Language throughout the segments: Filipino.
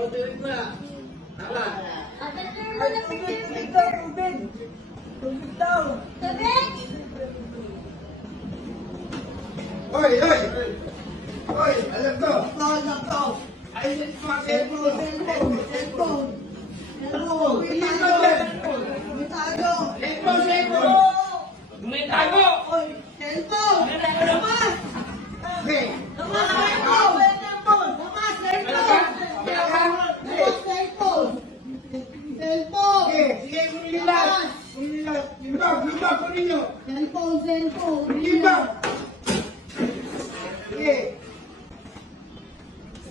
O, tirik na. Tama. Ay, tubig daw, tubig. Tubig daw. Hoy, hoy! Hoy, alam ko! Alam ko. Ay, cellphone! Cellphone. Hindi ko yan! Tago. Cellphone, cellphone! Gumitago! Oy, cellphone. Lamas. Okay. Lamas, cellphone. Lamas, cellphone. Lamas, cellphone. Cellphone. Okay, sige, kunin lang. Kunin lang. Limbag, kunin nyo. Cellphone. Limbag. Sige.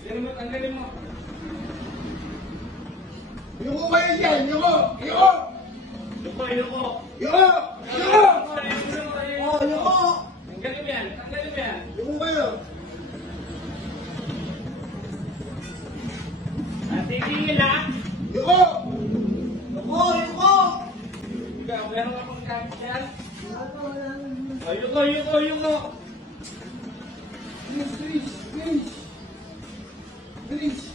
Tanggalin mo. Yuko kayo dyan, yuko! Yuko! Yuko, yuko. Yuko! Yuko! Oh, yuko. Tanggalin mo yan, tanggalin mo yan. Yuko kayo. Tigil ha. Yuko! Yuko, yuko. Ikaw, meron ka pang kahit yan? O, yuko, yuko, yuko. Please.